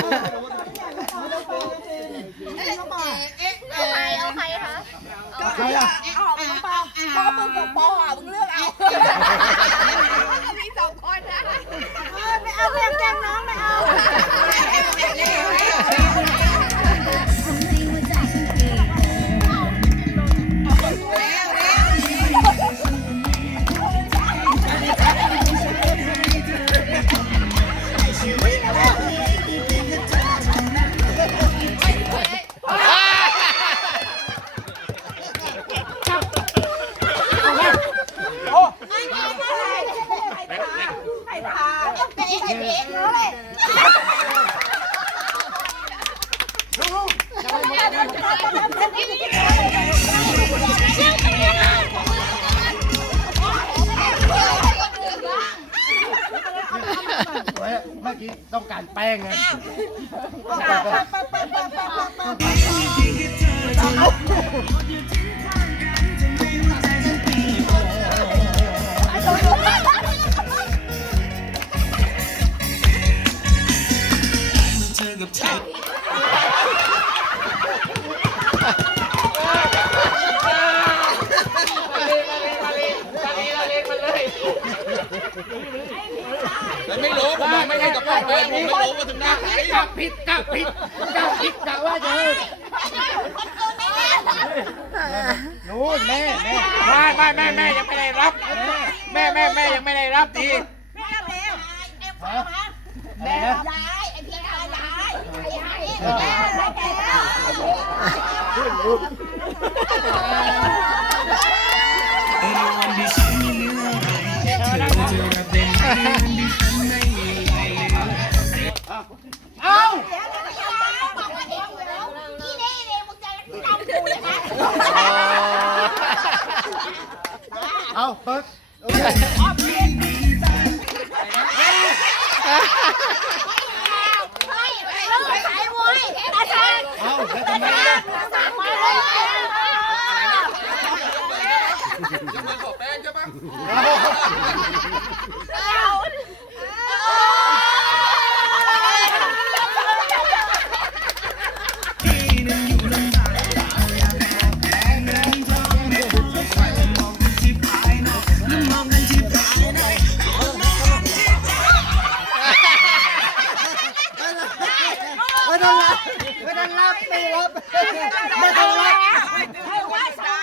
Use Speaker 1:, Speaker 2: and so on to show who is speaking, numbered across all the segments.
Speaker 1: เอาใครเอาใครคะ ใครอะ
Speaker 2: เฮ้ยเมื่อกี้ต้องการแป้งไง
Speaker 3: มันไม่รู้ผมมองไม่เห็นกับป้อแป้งผมไม่รู้ว่าถึงหน้าไหน
Speaker 2: กะผิดกะผิดกะผิดกะว่าจะนู่นแม่แม่
Speaker 3: ไม่ไม่แม่แม่ยังไม่ได้รับ แม่แม่แม่ยังไม่ได้รับดี
Speaker 2: อะไรนะ
Speaker 1: ยายไอ้พี่ยายยายยาย
Speaker 2: เอา
Speaker 1: บอาเดี๋ยวเดี๋ ย์เอา
Speaker 2: แล้วทำไม
Speaker 1: สั่งมาเลย
Speaker 3: ยังมาขอแป้งใช่ปะ
Speaker 2: ต้องรับไม่ต้องรับไม่รับไม่ต้องรับ
Speaker 1: ให้ว่าสา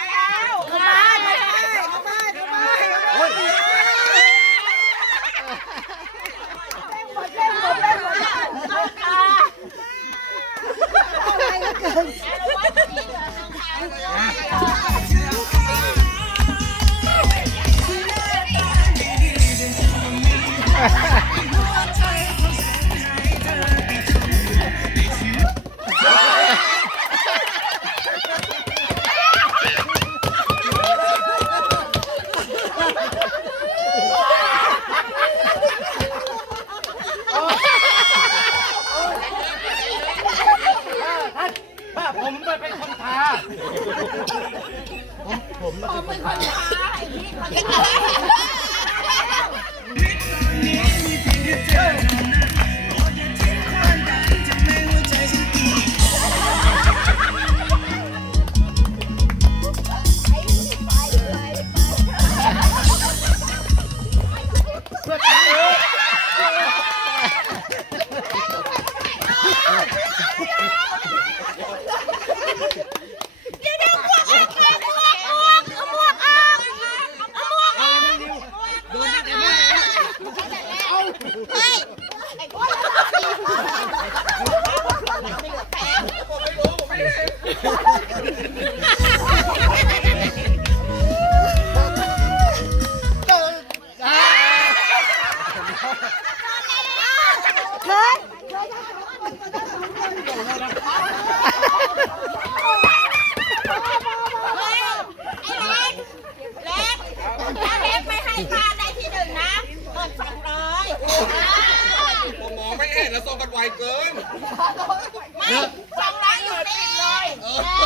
Speaker 1: เป็
Speaker 2: นคนทาผมผมไม่เป็นคนทา
Speaker 1: เเราส่งกันไวเกิน ไม่สองร้อย
Speaker 3: อยู่นี่